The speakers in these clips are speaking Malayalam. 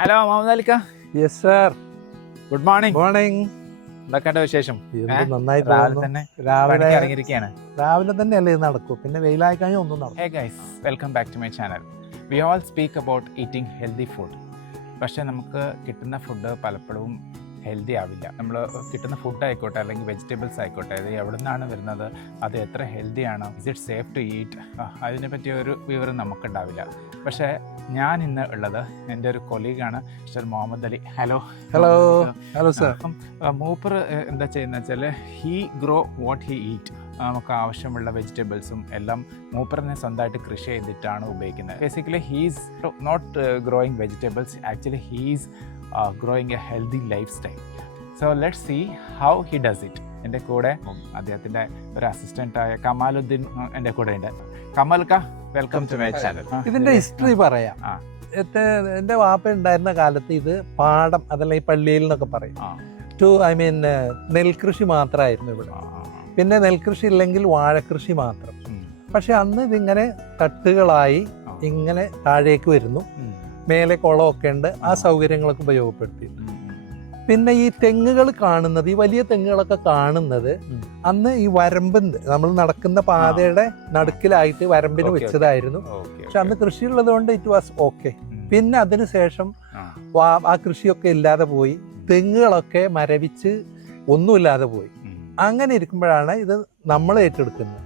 ഹലോ മുഹമ്മദ് അലിക്ക. Yes sir. Good morning. Morning. എന്തൊക്കെയുണ്ട് വിശേഷം? നന്നായിട്ട് രാവിലെ ഇറങ്ങിയിരിക്കുകയാണ്. രാവിലെ തന്നെ അല്ലേ ഇത് നടക്കൂ, പിന്നെ വെയിലായി കഴിഞ്ഞാൽ ഒന്നും നടക്കും. Hey guys, welcome back to my channel. We all speak about eating healthy food. പക്ഷേ നമുക്ക് കിട്ടുന്ന ഫുഡ് പലപ്പോഴും ഹെൽത്തി ആവില്ല. നമ്മൾ കിട്ടുന്ന ഫുഡ് ആയിക്കോട്ടെ അല്ലെങ്കിൽ വെജിറ്റബിൾസ് ആയിക്കോട്ടെ, അത് എവിടെ നിന്നാണ് വരുന്നത്, അത് എത്ര ഹെൽത്തിയാണ്, is it safe to eat, അതിനെ പറ്റിയ ഒരു വിവരം നമുക്കുണ്ടാവില്ല. പക്ഷേ ഞാൻ ഇന്ന് ഉള്ളത് എൻ്റെ ഒരു കൊളീഗാണ്, mister Muhammad Ali. Hello. Hello sir. അപ്പം മൂപ്പർ എന്താ ചെയ്യുന്നത് വെച്ചാൽ he grow what he eat. നമുക്ക് ആവശ്യമുള്ള വെജിറ്റബിൾസും എല്ലാം മൂപ്പറിനെ സ്വന്തമായിട്ട് കൃഷി ചെയ്തിട്ടാണ് ഉപയോഗിക്കുന്നത്. Basically he's not growing vegetables, actually he's growing a healthy lifestyle. So let's see how he does it. എൻ്റെ കൂടെ അദ്ദേഹത്തിൻ്റെ ഒരു അസിസ്റ്റൻ്റായ കമാലുദ്ദീൻ എൻ്റെ കൂടെ ഉണ്ട്. കമൽക്ക, വെൽക്കം ടു മൈ ചാനൽ. ഇതിന്റെ ഹിസ്റ്ററി പറയാം. എൻ്റെ വാപ്പ ഉണ്ടായിരുന്ന കാലത്ത് ഇത് പാടം, അതല്ല ഈ പള്ളിയിൽ എന്നൊക്കെ പറയും, നെൽകൃഷി മാത്രമായിരുന്നു ഇവിടെ. പിന്നെ നെൽകൃഷി ഇല്ലെങ്കിൽ വാഴകൃഷി മാത്രം. പക്ഷെ അന്ന് ഇതിങ്ങനെ തട്ടുകളായി ഇങ്ങനെ താഴേക്ക് വരുന്നു. മേലെ കുളമൊക്കെ ഉണ്ട്, ആ സൗകര്യങ്ങളൊക്കെ ഉപയോഗപ്പെടുത്തി. പിന്നെ ഈ തെങ്ങുകൾ കാണുന്നത്, ഈ വലിയ തെങ്ങുകളൊക്കെ കാണുന്നത് അന്ന് ഈ വരമ്പിന്, നമ്മൾ നടക്കുന്ന പാതയുടെ നടുക്കിലായിട്ട് വരമ്പിന് വെച്ചതായിരുന്നു. പക്ഷെ അന്ന് കൃഷിയുള്ളത് കൊണ്ട് ഇറ്റ് വാസ് ഓക്കെ. പിന്നെ അതിനുശേഷം ആ കൃഷിയൊക്കെ ഇല്ലാതെ പോയി, തെങ്ങുകളൊക്കെ മരവിച്ച് ഒന്നുമില്ലാതെ പോയി. അങ്ങനെ ഇരിക്കുമ്പോഴാണ് ഇത് നമ്മൾ ഏറ്റെടുക്കുന്നത്.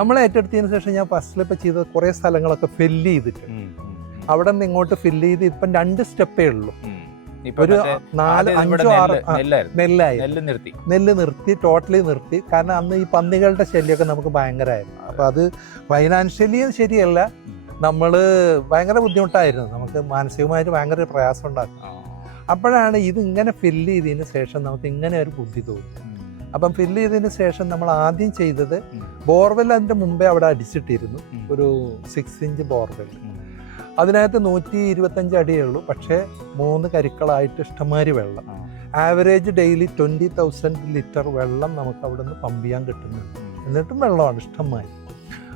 നമ്മൾ ഏറ്റെടുത്തതിന് ശേഷം ഞാൻ ഫസ്റ്റിലിപ്പോൾ ചെയ്ത കുറേ സ്ഥലങ്ങളൊക്കെ ഫില്ല് ചെയ്തിട്ടുണ്ട്. അവിടെ നിന്ന് ഇങ്ങോട്ട് ഫില്ല് ചെയ്ത് ഇപ്പം 2 സ്റ്റെപ്പേ ഉള്ളൂ. ഒരു 4, 5, 6 നെല്ലായി. നെല്ല് നിർത്തി, ടോട്ടലി നിർത്തി. കാരണം അന്ന് ഈ പന്നികളുടെ ശല്യമൊക്കെ നമുക്ക് ഭയങ്കരമായിരുന്നു. അപ്പോൾ അത് ഫൈനാൻഷ്യലി ശരിയല്ല, നമ്മൾ ഭയങ്കര ബുദ്ധിമുട്ടായിരുന്നു, നമുക്ക് മാനസികമായിട്ട് ഭയങ്കര പ്രയാസം ഉണ്ടാക്കും. അപ്പോഴാണ് ഇത് ഇങ്ങനെ ഫില്ല് ചെയ്തതിന് ശേഷം നമുക്ക് ഇങ്ങനെ ഒരു ബുദ്ധി തോന്നി. അപ്പം ഫില്ല് ചെയ്തതിന് ശേഷം നമ്മൾ ആദ്യം ചെയ്തത് ബോർവെൽ. അതിൻ്റെ മുമ്പേ അവിടെ അടിച്ചിട്ടിരുന്നു ഒരു 6 ഇഞ്ച് ബോർവെൽ. അതിനകത്ത് 125 അടിയേ ഉള്ളൂ. പക്ഷേ 3 കരുക്കളായിട്ട് ഇഷ്ടംമാതിരി വെള്ളം, ആവറേജ് ഡെയിലി 20,000 ലിറ്റർ വെള്ളം നമുക്ക് അവിടെ നിന്ന് പമ്പ് ചെയ്യാൻ കിട്ടുന്നുണ്ട്. എന്നിട്ടും വെള്ളമാണ് ഇഷ്ടംമാതിരി.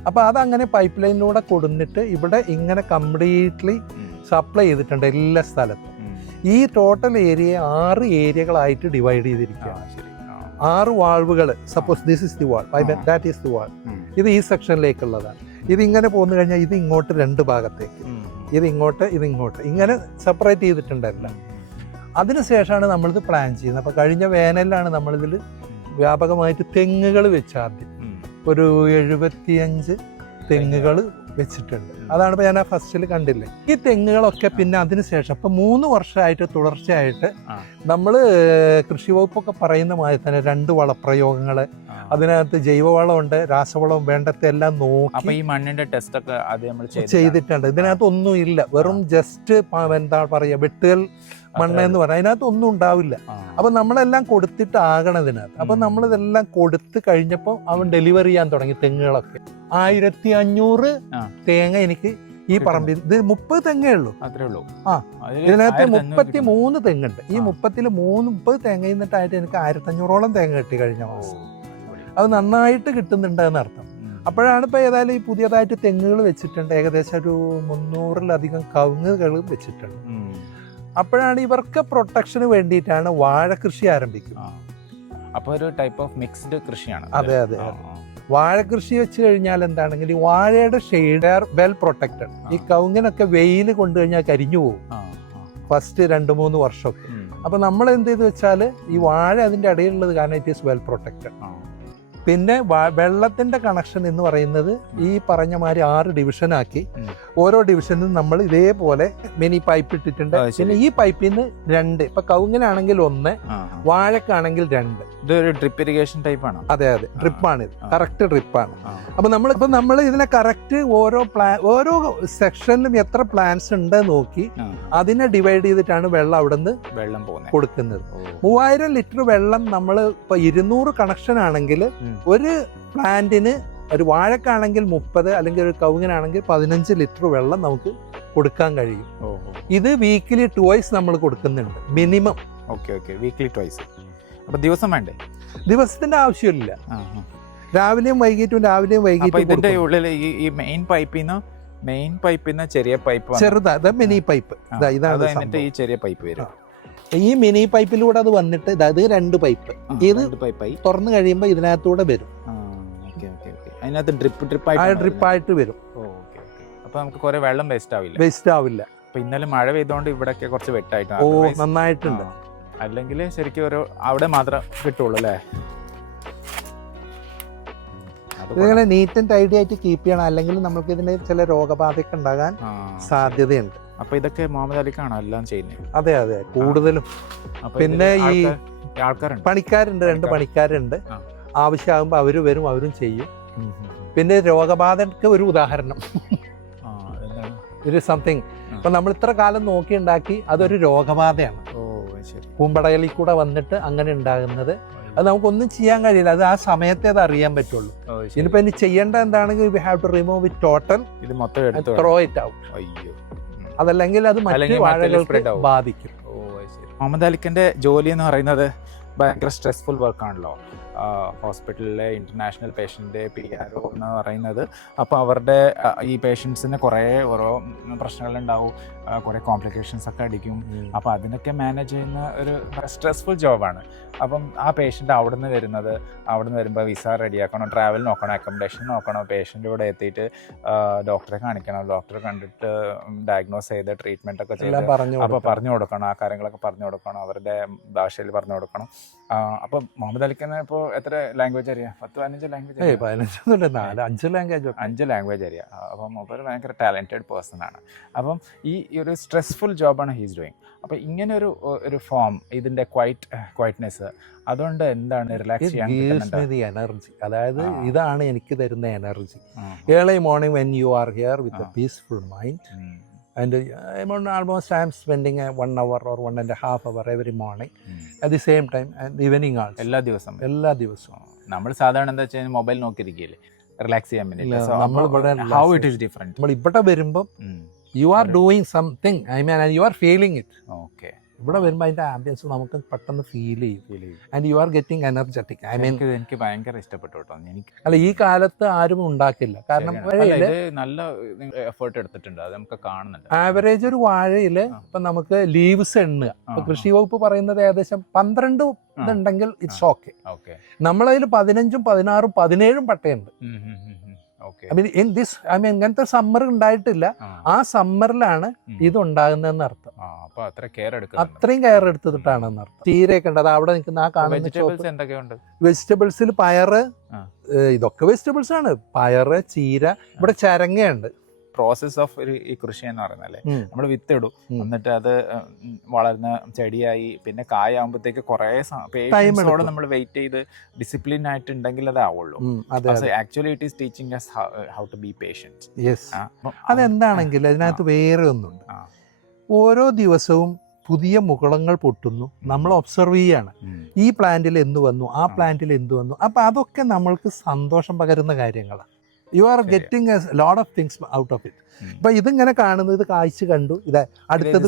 അപ്പോൾ അതങ്ങനെ പൈപ്പ് ലൈനിലൂടെ കൊടുന്നിട്ട് ഇവിടെ ഇങ്ങനെ കംപ്ലീറ്റ്ലി സപ്ലൈ ചെയ്തിട്ടുണ്ട് എല്ലാ സ്ഥലത്തും. ഈ ടോട്ടൽ ഏരിയയെ 6 ഏരിയകളായിട്ട് ഡിവൈഡ് ചെയ്തിരിക്കുകയാണ്. 6 വാൾവുകൾ. Suppose this is the wall, that is the wall. ഇത് ഈ സെക്ഷനിലേക്കുള്ളതാണ്. ഇതിങ്ങനെ പോന്നു കഴിഞ്ഞാൽ ഇത് ഇങ്ങോട്ട് 2 ഭാഗത്തേക്ക്, ഇതിങ്ങോട്ട് ഇതിങ്ങോട്ട്, ഇങ്ങനെ സെപ്പറേറ്റ് ചെയ്തിട്ടുണ്ടല്ല. അതിനുശേഷമാണ് നമ്മളിത് പ്ലാൻ ചെയ്യുന്നത്. അപ്പോൾ കഴിഞ്ഞ വേനലിലാണ് നമ്മളിതിൽ വ്യാപകമായിട്ട് തെങ്ങുകൾ വെച്ച് ആദ്യം ഒരു 75 തെങ്ങുകൾ വെച്ചിട്ടുണ്ട്. അതാണ് ഇപ്പോൾ ഞാൻ ആ ഫസ്റ്റിൽ കണ്ടില്ലേ. ഈ തെങ്ങുകളൊക്കെ പിന്നെ അതിനുശേഷം ഇപ്പം 3 വർഷമായിട്ട് തുടർച്ചയായിട്ട് നമ്മൾ കൃഷി വകുപ്പൊക്കെ പറയുന്ന മാതിരി തന്നെ 2 വളപ്രയോഗങ്ങൾ, അതിനകത്ത് ജൈവവളമുണ്ട്, രാസവളവും വേണ്ടത്തെ എല്ലാം നോക്കി ഈ മണ്ണിന്റെ ടെസ്റ്റ് ഒക്കെ ചെയ്തിട്ടുണ്ട്. ഇതിനകത്ത് ഒന്നും ഇല്ല, വെറും ജസ്റ്റ് എന്താ പറയുക, വെട്ടുകൽ മണ്ണ് എന്ന് പറഞ്ഞാൽ അതിനകത്ത് ഒന്നും ഉണ്ടാവില്ല. അപ്പം നമ്മളെല്ലാം കൊടുത്തിട്ടാകണം ഇതിനകത്ത്. അപ്പം നമ്മളിതെല്ലാം കൊടുത്ത് കഴിഞ്ഞപ്പോൾ അവൻ ഡെലിവറി ചെയ്യാൻ തുടങ്ങി തെങ്ങുകളൊക്കെ. 1500 തേങ്ങ എനിക്ക് ഈ പറമ്പിൽ, ഇത് 30 തെങ്ങേ ഉള്ളൂ. ഇതിനകത്ത് 33 തെങ്ങുണ്ട്. ഈ 30 തേങ്ങ എന്നിട്ടായിട്ട് എനിക്ക് 1500ഓളം തേങ്ങ കിട്ടി കഴിഞ്ഞ മാസം. അത് നന്നായിട്ട് കിട്ടുന്നുണ്ടെന്ന് അർത്ഥം. അപ്പോഴാണ് ഇപ്പോൾ ഏതായാലും ഈ പുതിയതായിട്ട് തെങ്ങുകൾ വെച്ചിട്ടുണ്ട്. ഏകദേശം ഒരു 300-ലധികം കവുങ്ങുകൾ വെച്ചിട്ടുണ്ട്. അപ്പോഴാണ് ഇവർക്ക് പ്രൊട്ടക്ഷന് വേണ്ടിയിട്ടാണ് വാഴ കൃഷി ആരംഭിക്കുന്നത്. അപ്പോൾ ഒരു ടൈപ്പ് ഓഫ് മിക്സ്ഡ് കൃഷിയാണ്. അതെ. വാഴ കൃഷി വെച്ച് കഴിഞ്ഞാൽ എന്താണെങ്കിൽ ഈ വാഴയുടെ ഷെയ്ഡ് വെൽ പ്രൊട്ടക്റ്റഡ്. ഈ കവുങ്ങിനൊക്കെ വെയിൽ കൊണ്ടു കഴിഞ്ഞാൽ കരിഞ്ഞു പോകും ഫസ്റ്റ് 2-3 വർഷമൊക്കെ. അപ്പോൾ നമ്മൾ എന്ത് ചെയ്ത് വെച്ചാൽ ഈ വാഴ അതിൻ്റെ ഇടയിലുള്ളത് കാരണം ഇറ്റ് ഈസ് വെൽ പ്രൊട്ടക്റ്റഡ്. പിന്നെ വെള്ളത്തിൻ്റെ കണക്ഷൻ എന്ന് പറയുന്നത് ഈ പറഞ്ഞ മാതിരി 6 ഡിവിഷനാക്കി, ഓരോ ഡിവിഷനിലും നമ്മൾ ഇതേപോലെ മിനി പൈപ്പ് ഇട്ടിട്ടുണ്ട്. പിന്നെ ഈ പൈപ്പിൽ നിന്ന് 2, ഇപ്പൊ കവുങ്ങിനാണെങ്കിൽ 1, വാഴക്കാണെങ്കിൽ 2. ഇതൊരു ഡ്രിപ്പ് ഇറിഗേഷൻ ടൈപ്പാണ്. അതെ, ഡ്രിപ്പാണ് ഇത്, കറക്റ്റ് ഡ്രിപ്പാണ്. അപ്പൊ നമ്മൾ ഇതിനെ കറക്റ്റ് ഓരോ സെക്ഷനിലും എത്ര പ്ലാന്റ്സ് ഉണ്ട് നോക്കി അതിനെ ഡിവൈഡ് ചെയ്തിട്ടാണ് വെള്ളം അവിടെ നിന്ന് കൊടുക്കുന്നത്. 3000 ലിറ്റർ വെള്ളം നമ്മൾ ഇപ്പൊ 200 കണക്ഷൻ ആണെങ്കിൽ ഒരു പ്ലാന്റിന്, ഒരു വാഴക്കാണെങ്കിൽ 30, അല്ലെങ്കിൽ ഒരു കവുങ്ങിനാണെങ്കിൽ 15 ലിറ്റർ വെള്ളം നമുക്ക് കൊടുക്കാൻ കഴിയും. ഇത് വീക്കിലി 2 നമ്മൾ കൊടുക്കുന്നുണ്ട് മിനിമം. വീക്കിലി 2. അപ്പൊ ദിവസം വേണ്ടേ? ദിവസത്തിന്റെ ആവശ്യമില്ല. രാവിലെയും വൈകിട്ടും ഇതിന്റെ ഉള്ളിൽ ഈ മെയിൻ പൈപ്പിൽ നിന്ന് മെയിൻ പൈപ്പിന്ന് ചെറിയ പൈപ്പ് ചെറുതാ, മിനി പൈപ്പ് ഇതാണ് കഴിഞ്ഞിട്ട് ഈ ചെറിയ പൈപ്പ് വരും. ഈ മിനി പൈപ്പിലൂടെ അത് വന്നിട്ട് ഇത് 2 പൈപ്പ്, ഇത് പൈപ്പായി തുറന്നു കഴിയുമ്പോൾ ഇതിനകത്തൂടെ വരും. അതിനകത്ത് ഡ്രിപ്പായിട്ട് വരും. അപ്പൊ നമുക്ക് കുറെ വെള്ളം വേസ്റ്റ് ആവില്ല. അപ്പൊ ഇന്നലെ മഴ പെയ്തോണ്ട് ഇവിടെയൊക്കെ കുറച്ച് വെട്ടായിട്ടാണ്. ഓ, നന്നായിട്ടുണ്ട്. അല്ലെങ്കിൽ ശരിക്കും ഒരു അവിടെ മാത്രം കിട്ടുള്ളൂ അല്ലേ. ഇതിങ്ങനെ നീറ്റ് ആൻഡ് ടൈഡി ആയിട്ട് കീപ്പ് ചെയ്യണം, അല്ലെങ്കിൽ നമുക്ക് ഇതിന് ചില രോഗബാധയൊക്കെ ഉണ്ടാകാൻ സാധ്യതയുണ്ട്. അപ്പൊ ഇതൊക്കെ മുഹമ്മദ് അലിക്കാണോ എല്ലാം ചെയ്യുന്നത്? അതെ അതെ, കൂടുതലും. പിന്നെ ഈ ആൾക്കാരുണ്ട്, പണിക്കാരുണ്ട്, 2 പണിക്കാരുണ്ട്. ആവശ്യമാകുമ്പോൾ അവര് വരും, അവരും ചെയ്യും. പിന്നെ രോഗബാധക്ക് ഒരു ഉദാഹരണം, ഒരു സംതിങ് ഇപ്പൊ നമ്മൾ ഇത്ര കാലം നോക്കി ഉണ്ടാക്കി, അതൊരു രോഗബാധയാണ്. കൂമ്പടകളിൽ കൂടെ വന്നിട്ട് അങ്ങനെ ഉണ്ടാകുന്നത്. അത് നമുക്കൊന്നും ചെയ്യാൻ കഴിയില്ല, അത് ആ സമയത്തെ അത് അറിയാൻ പറ്റുള്ളൂ. ഇനിയിപ്പോ ഇനി ചെയ്യേണ്ട എന്താണെങ്കിൽ we have to remove it total, ഇത് മൊത്തം ത്രോ ഇറ്റ് ഔട്ട്. അതല്ലെങ്കിൽ അത് മറ്റു വാഴകൾക്ക് ബാധിക്കും. മുഹമ്മദ് അലിക്കിന്റെ ജോലി എന്ന് പറയുന്നത് ഭയങ്കര സ്ട്രെസ്ഫുൾ വർക്കാണല്ലോ. ഹോസ്പിറ്റലിലെ ഇൻ്റർനാഷണൽ പേഷ്യൻ്റ് PRO എന്ന് പറയുന്നത്. അപ്പോൾ അവരുടെ ഈ പേഷ്യൻസിന് കുറേ ഓരോ പ്രശ്നങ്ങളുണ്ടാവും, കുറേ കോംപ്ലിക്കേഷൻസ് ഒക്കെ അടിക്കും. അപ്പോൾ അതിനൊക്കെ മാനേജ് ചെയ്യുന്ന ഒരു സ്ട്രെസ്ഫുൾ ജോബാണ്. അപ്പം ആ പേഷ്യൻ്റ് അവിടെ നിന്ന് വരുമ്പോൾ വിസ റെഡിയാക്കണം, ട്രാവൽ നോക്കണം, അക്കോമഡേഷൻ നോക്കണം, പേഷ്യൻ്റ് ഇവിടെ എത്തിയിട്ട് ഡോക്ടറെ കാണിക്കണം, ഡോക്ടറെ കണ്ടിട്ട് ഡയഗ്നോസ് ചെയ്ത് ട്രീറ്റ്മെൻ്റ് ഒക്കെ ചെയ്ത് അപ്പോൾ പറഞ്ഞു കൊടുക്കണം, ആ കാര്യങ്ങളൊക്കെ പറഞ്ഞു കൊടുക്കണം, അവരുടെ ഭാഷയിൽ പറഞ്ഞു കൊടുക്കണം. അപ്പം മുഹമ്മദ് അലിക്കന്നെ ഇപ്പോൾ എത്ര ലാംഗ്വേജ് അറിയാം? 10-15 ലാംഗ്വേജ്? 5 ലാംഗ്വേജ് അറിയാം. അപ്പം മൂപ്പര് ഭയങ്കര ടാലൻറ്റഡ് പേഴ്സൺ ആണ്. അപ്പം ഈ ഒരു സ്ട്രെസ്ഫുൾ ജോബാണ് ഹീസ് ഡൂയിങ്. അപ്പം ഇങ്ങനെ ഒരു ഫോം, ഇതിൻ്റെ ക്വൈറ്റ്നെസ്, അതുകൊണ്ട് എന്താണ് റിലാക്സ് ചെയ്യാൻ എനർജി. അതായത് ഇതാണ് എനിക്ക് തരുന്ന energy. Early morning when you are here with a peaceful mind, and almost I am spending 1 hour or 1.5 hour every morning, at the same time and evening also. എല്ലാ ദിവസവും നമ്മൾ സാധാരണ എന്താ വെച്ചാൽ മൊബൈൽ നോക്കിയിരിക്കുകയല്ലേ റിലാക്സ് ചെയ്യാൻ വേണ്ടി. How it is different? നമ്മൾ ഇവിടെ വരുമ്പോൾ you are doing something, I mean, and you are feeling it. Okay. ഇവിടെ വരുമ്പോൾ അതിന്റെ ആംബിയൻസ് നമുക്ക് പെട്ടെന്ന് ഫീൽ ചെയ്യും. And you are getting energetic. I mean, എനിക്ക് ഭയങ്കര ഇഷ്ടപ്പെട്ടു കേട്ടോ. അല്ല, ഈ കാലത്ത് ആരും ഉണ്ടാക്കില്ല, കാരണം നല്ല എഫേർട്ട് എടുത്തിട്ടുണ്ട്, അത് നമുക്ക് കാണുന്നുണ്ട്. ആവറേജ് ഒരു വാഴയില് ഇപ്പൊ നമുക്ക് ലീവ്സ് എണ്ണുക, ഇപ്പൊ കൃഷി വകുപ്പ് പറയുന്നത് ഏകദേശം 12 ഇതുണ്ടെങ്കിൽ ഇറ്റ്സ് ഓക്കെ. നമ്മളതിൽ 15, 16, 17 പട്ടയുണ്ട്. ഇങ്ങനത്തെ സമ്മർ ഉണ്ടായിട്ടില്ല, ആ സമ്മറിലാണ് ഇത് ഉണ്ടാകുന്നതെന്ന് അർത്ഥം. അത്രയും കെയർ എടുത്തിട്ടാണെന്ന് അർത്ഥം. ചീരയൊക്കെ ഉണ്ട്, അത് അവിടെ നിൽക്കുന്ന ആ കാണുന്ന വെജിറ്റബിൾസിൽ പയറ്, ഇതൊക്കെ വെജിറ്റബിൾസ് ആണ്. പയറ്, ചീര, ഇവിടെ ചരങ്ങയുണ്ട്. പ്രോസസ് ഓഫ് ഈ കൃഷി എന്ന് പറയുന്നല്ലേ, നമ്മൾ വിത്തിടും, എന്നിട്ട് അത് വളർന്ന് ചെടിയായി, പിന്നെ കായാകുമ്പോഴത്തേക്ക് കുറെ പേഷ്യൻസോടെ നമ്മൾ വെയിറ്റ് ചെയ്ത് ഡിസിപ്ലിൻ ആയിട്ട് ഉണ്ടെങ്കിൽ അത് ആവുള്ളൂ. Actually it is teaching us how to be patient. അതെന്താണെങ്കിൽ അതിനകത്ത് വേറെ ഒന്നുണ്ട്. ഓരോ ദിവസവും പുതിയ മുകുളങ്ങൾ പൊട്ടുന്നു, നമ്മൾ ഒബ്സർവ് ചെയ്യാണ്. ഈ പ്ലാന്റിൽ എന്ത് വന്നു, ആ പ്ലാന്റിൽ എന്ത് വന്നു. അപ്പൊ അതൊക്കെ നമ്മൾക്ക് സന്തോഷം പകരുന്ന കാര്യങ്ങളാണ്. You are getting a lot of things out of it. ഇപ്പൊ ഇതിങ്ങനെ കാണുന്നു, ഇത് കാഴ്ച കണ്ടു, ഇത് അടുത്തത്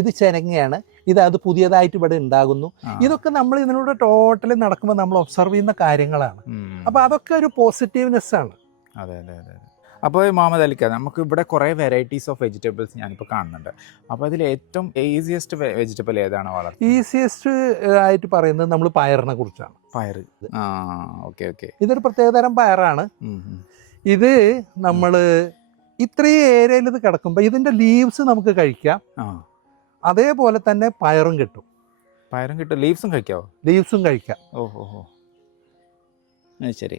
ഇത് ചെരങ്ങയാണ്, അത് പുതിയതായിട്ട് ഇവിടെ ഉണ്ടാകുന്നു. ഇതൊക്കെ നമ്മൾ ഇതിനോട് ടോട്ടലി നടക്കുമ്പോൾ നമ്മൾ ഒബ്സർവ് ചെയ്യുന്ന കാര്യങ്ങളാണ്. അപ്പൊ അതൊക്കെ ഒരു പോസിറ്റീവ്നെസ് ആണ്. അതെ അതെ അതെ. അപ്പോൾ മുഹമ്മദ് അലിക്ക, നമുക്ക് ഇവിടെ കുറേ വെറൈറ്റീസ് ഓഫ് വെജിറ്റബിൾസ് ഞാനിപ്പോൾ കാണുന്നുണ്ട്. അപ്പോൾ അതിൽ ഏറ്റവും ഈസിയസ്റ്റ് വെജിറ്റബിൾ ഏതാണ് വളർത്തുന്നത്? ഈസിയസ്റ്റ് ആയിട്ട് പറയുന്നത് നമ്മൾ പയറിനെ കുറിച്ചാണ്. പയർ, ഓക്കെ ഓക്കെ. ഇതൊരു പ്രത്യേകതരം പയറാണ്. ഇത് നമ്മൾ ഇത്രയും ഏരിയയിൽ ഇത് കിടക്കുമ്പോൾ ഇതിന്റെ ലീവ്സ് നമുക്ക് കഴിക്കാം, അതേപോലെ തന്നെ പയറും കിട്ടും. ലീവ്സും കഴിക്കാവോ? ലീവ്സും കഴിക്കാം. ഓഹോ, ശരി.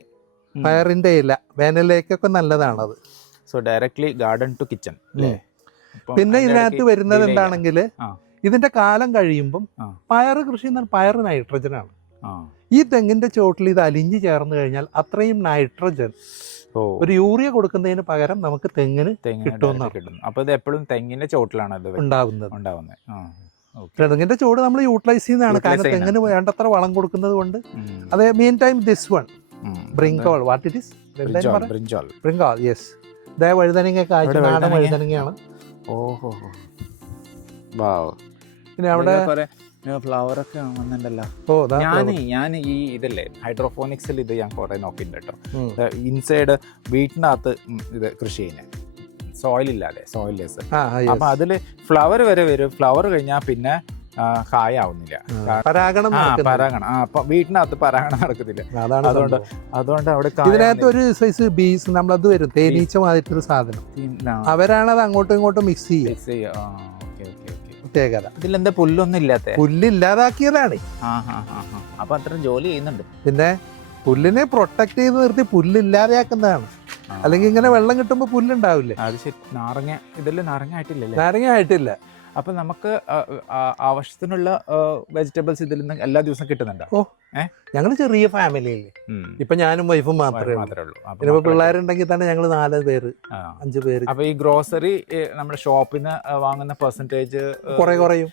പയറിന്റെ ഇല വേനലിലേക്കൊക്കെ നല്ലതാണത്. So directly garden to kitchen. പിന്നെ ഇതിനകത്ത് വരുന്നത് എന്താണെങ്കിൽ, ഇതിന്റെ കാലം കഴിയുമ്പം പയറ് കൃഷി എന്നാൽ പയറ് നൈട്രജനാണ്. ഈ തെങ്ങിന്റെ ചോട്ടിൽ ഇത് അലിഞ്ഞു ചേർന്ന് കഴിഞ്ഞാൽ അത്രയും നൈട്രജൻ ഒരു യൂറിയ കൊടുക്കുന്നതിന് പകരം നമുക്ക് തെങ്ങിന് കിട്ടും. അപ്പൊ ഇത് എപ്പോഴും തെങ്ങിന്റെ ചോട്ടിലാണ് ഉണ്ടാവുന്നത്. തെങ്ങിന്റെ ചോട് നമ്മൾ യൂട്ടിലൈസ് ചെയ്യുന്നതാണ്, കാരണം തെങ്ങിന് വേണ്ടത്ര വളം കൊടുക്കുന്നത് കൊണ്ട്. അതേ mean time this one brinjal, what it is? Brinjal, yes. ഇതേ വഴുതനങ്ങയൊക്കെ ആഴ്ച നാടൻ വഴുതനങ്ങയാണ്. ഓഹോ, പിന്നെ അവിടെ ഫ്ലവർ ഒക്കെ വന്നിട്ടുണ്ടല്ലോ. ഞാൻ ഈ ഇതല്ലേ ഹൈഡ്രോഫോണിക്സിൽ ഇത് ഞാൻ കുറെ നോക്കിയിട്ടുണ്ട് കേട്ടോ. ഇൻസൈഡ് വീട്ടിനകത്ത് ഇത് കൃഷി ചെയ്യുന്നത്. സോയിൽ ഇല്ലാതെ, സോയിൽലെസ്. ആ, yes. അപ്പൊ അതില് ഫ്ലവർ വരെ വരും. ഫ്ലവർ കഴിഞ്ഞാൽ പിന്നെ കായാവുന്നില്ല. പരാഗണം നടക്കുന്നില്ല. പരാഗണം. അപ്പൊ വീട്ടിനകത്ത് പരാഗണം നടക്കുന്നില്ല. അതാണ് അതുകൊണ്ട് സംഭവം. അതുകൊണ്ട് അവിടെ ഇതിനകത്ത് ഒരു സൈസ് ബീസ് നമ്മളത് വരും, തേനീച്ച മാതിരിട്ടൊരു സാധനം. അവരാണ് അത് അങ്ങോട്ടും ഇങ്ങോട്ടും മിക്സ് ചെയ്യുക. പ്രത്യേകത. ഇതിലെന്താ പുല്ലൊന്നും ഇല്ലാത്ത? പുല്ലില്ലാതാക്കിയതാണ്. അപ്പൊ അത്ര ജോലി ചെയ്യുന്നുണ്ട്. പിന്നെ പുല്ലിനെ പ്രൊട്ടക്ട് ചെയ്ത് നിർത്തി പുല്ലില്ലാതെയാക്കുന്നതാണ്. അല്ലെങ്കിൽ ഇങ്ങനെ വെള്ളം കിട്ടുമ്പോ പുല്ലുണ്ടാവില്ലേ? അത് ശരി. നാരങ്ങ ഇതിൽ നാരങ്ങ ആയിട്ടില്ലല്ലേ? നാരങ്ങ ആയിട്ടില്ല. അപ്പൊ നമുക്ക് ആവശ്യത്തിനുള്ള വെജിറ്റബിൾസ് ഇതിൽ നിന്ന് എല്ലാ ദിവസവും കിട്ടുന്നുണ്ടോ? ഓ, ഞങ്ങള് ചെറിയ ഫാമിലിയില്ലേ. ഇപ്പൊ ഞാനും വൈഫും മാത്രമേ ഉള്ളൂ. പിന്നെ പിള്ളേരുണ്ടെങ്കിൽ തന്നെ ഞങ്ങള് 4 പേര് 5 പേര്. അപ്പൊ ഈ ഗ്രോസറി നമ്മുടെ ഷോപ്പിൽ നിന്ന് വാങ്ങുന്ന പെർസെന്റേജ് കുറയും.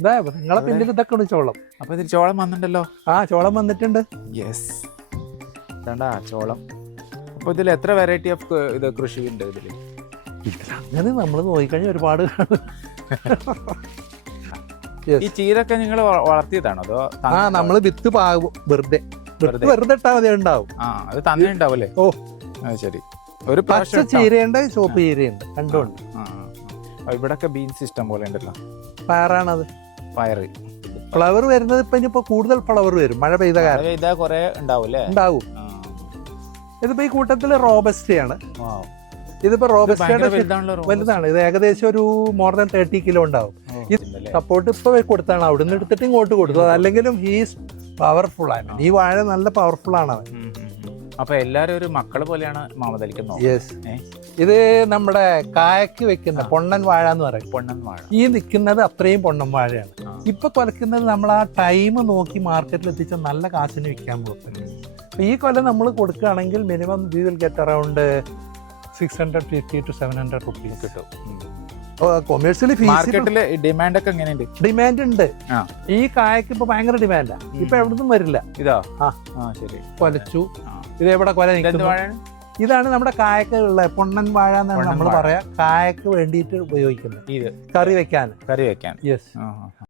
ഇതാ നിങ്ങളെ പിന്നിൽ ഇതൊക്കെ ഉണ്ട് ചോളം. അപ്പൊ ഇതിൽ ചോളം വന്നിട്ടുണ്ടല്ലോ. ചോളം വന്നിട്ടുണ്ട്. യെസ്, ഇതാണ്ടാ ചോളം. അപ്പൊ ഇതിൽ എത്ര വെറൈറ്റി ഓഫ് ഇത് കൃഷി ഉണ്ട് ഇതില്? അങ്ങനെ നമ്മൾ നോക്കിക്കഴിഞ്ഞാൽ ഒരുപാട്. ഈ ചീരൊക്കെ നിങ്ങൾ വളർത്തിയതാണോ അതോ? നമ്മള് വിത്ത് പാകും. വെറുതെ ഇട്ടാ മതി, ഉണ്ടാവും. അത് തന്നെ ഉണ്ടാവല്ലേ? ഓ, ശരി. ഒരു പച്ച ചീരയുണ്ട്, ചുവപ്പ് ചീരയുണ്ട്, രണ്ടുമുണ്ട്. ഇവിടൊക്കെ ബീൻസ് ഇഷ്ടം പോലെ ഉണ്ടല്ലോ. പയറാണത്. പയറ് ഫ്ലവർ വരുന്നത് ഇപ്പൊ കൂടുതൽ ഫ്ലവർ വരും മഴ പെയ്ത കാരണം. ഉണ്ടാവും. ഇതിപ്പോ ഈ കൂട്ടത്തില് റോബസ്റ്റയാണ്. ഇതിപ്പോ റോബസ്റ്റയുടെ വലുതാണ്. ഇത് ഏകദേശം ഒരു മോർ ദാൻ 30 കിലോ ഉണ്ടാവും. ഇത് സപ്പോർട്ട് ഇപ്പൊ കൊടുത്താണ്, അവിടുന്ന് എടുത്തിട്ട് ഇങ്ങോട്ട് കൊടുത്തത്. അല്ലെങ്കിലും ഹീസ് പവർഫുൾ ആണ്. ഈ വാഴ നല്ല പവർഫുൾ ആണ് അവൻ. അപ്പൊ എല്ലാരും ഒരു മക്കള് പോലെയാണ് മുഹമ്മദ് അലിക്ക്. യെസ്. ഇത് നമ്മുടെ കായക്ക് വെക്കുന്ന പൊണ്ണൻ വാഴ എന്ന് പറയും. പൊണ്ണൻ വാഴ. ഈ നിൽക്കുന്നത് അത്രയും പൊണ്ണൻ വാഴയാണ്. ഇപ്പൊ കൊലക്കുന്നത് നമ്മൾ ആ ടൈം നോക്കി മാർക്കറ്റിൽ എത്തിച്ച നല്ല കാശിന് വിൽക്കാൻ പോകും. ഈ കൊല്ലം നമ്മൾ കൊടുക്കുകയാണെങ്കിൽ minimum we will get around 650 to 700 rupees കിട്ടും. കൊമേഴ്സ്യലി മാർക്കറ്റില് ഡിമാൻഡ് ഒക്കെ എങ്ങനെയുണ്ട്? ഡിമാൻഡ് ഉണ്ട്. ഈ കായക്ക് ഇപ്പൊ ഭയങ്കര ഡിമാൻഡാ. ഇപ്പൊ എവിടുന്നും വരില്ല. ഇതാ ശരി. കൊലച്ചു. ഇത് എവിടെ കൊല നിൽക്കുന്നു? ഇതാണ് നമ്മുടെ കായക്കുള്ള പൊണ്ണൻ വാഴ എന്നാണ് നമ്മൾ പറയാ. കായക്ക് വേണ്ടിയിട്ട് ഉപയോഗിക്കുന്നത്. ഇത് കറി വെക്കാൻ. യെസ്.